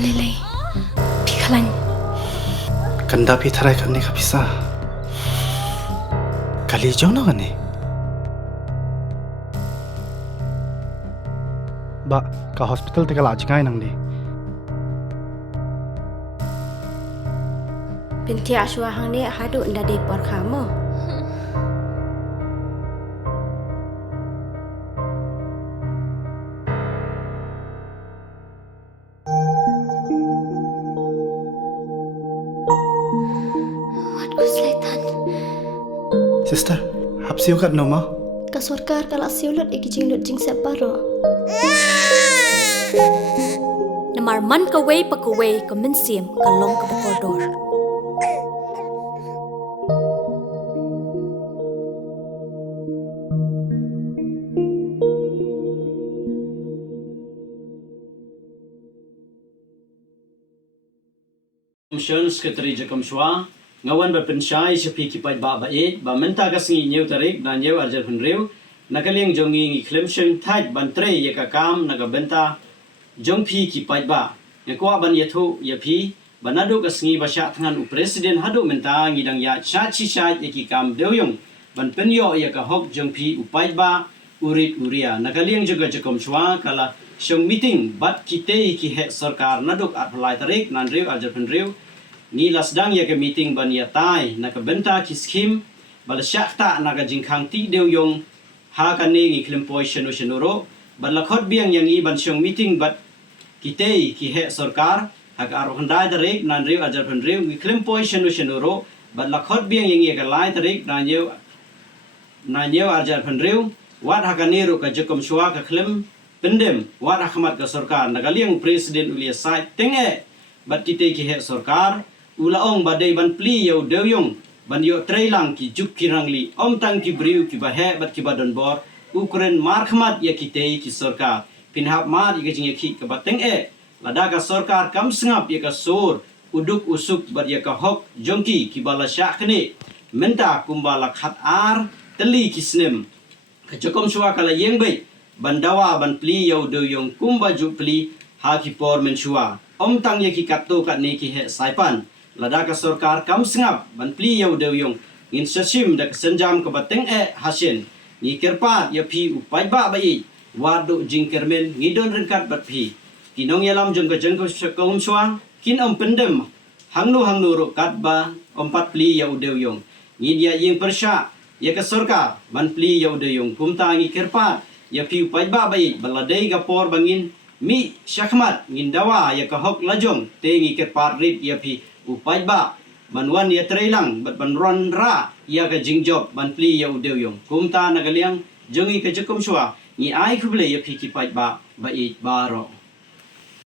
Lele, Pikalan. Kanda pitharai kan ni kapisa. Kali jauh na kan ni. Ba, ka hospital te kala ajngai nang ni. Binti aswa hang ni hadu nda de por kamu. Sister, hapsiu kat noma. Ka sarkar kala siulut ikijing lut jing separo. Namar man ka way pa ka way ka minsim ka long ka bakordor. Commission Secretary Jacob Shwa ngawan ba pensyai sepi kipai ba ba menta ka singi nyeu tarik na nyeu arjar hunreu nakaling jongi ngi klemsheng thaj bantre ye ka kam naga benta jongpi kipai ba ngakwa ban yathu yapi banadu ka singi basya thangan u president hadu menta ngidang ya chachi sha ye ki kam deuyong ban penyo ye ka hok jongpi upai ba urit uria nakaling juga Jacob Shwa kala shong meeting bat kite ki he sarkar naduk atlai tarik nan reu arjar hunreu ni lasdang ya ke meeting ban ya tai na ka benta ki skim bal syakta na ka jingkhang ti deu yong ha ka ne ngi klempoi shenu shenuro bal lakhot biang yang i ban syong meeting bat kitei ki he sarkar ha ka aro handai darek nan reu ajar phan reu ngi klempoi shenu shenuro bal lakhot biang yang i ka lai tarik na nyeu ajar phan reu wat ha ka ne ro ka Jacob Shwa ka klem pendem wat ahmad ka sarkar na ka liang president ulia sai tenge bat kitei ki he sarkar ulaong badai ban pli yau deuyong ban yo trailang ki juk kirangli om tang ki briu ki bahe bat ki badon bor ukren markhmat ya kitei ki sarkar pinhap mar ye jing ki ka bateng lada ka sarkar kam sngap ye ka sur uduk usuk bat ye ka hok jongki ki bala syakne menta kumbala khat ar teli ki snem ka Jacob Shwa kala yeng bai bandawa ban pli yau deuyong kumba ju pli ha ki por men shwa om tang ye ki katto kat ne ki he saipan lada ka sarkar kam sngap ban pli yau deuyong ngin sashim da senjam ka bateng hasin ni kerpat ya pi upai ba bai wadu jingkermen ngidon rengkat bat pi kinong yalam jong ka kom swang kin om pendem hangnu ro kat ba om pat pli yau deuyong ngi dia yeng persya ya ka sarkar ban pli yau deuyong kumta ngi kerpat ya pi upai ba bai baladai ga por bangin mi syakmat ngin dawa ya ka hok lajong te ngi kerpat rit ya pi upai ba banwan ya trailang bat banron ra ya ka jingjob ban pli ya udeuyong kumta nagaliang jongi ka Jacob Shwa ni ai khuble ya phi ki pai ba i baro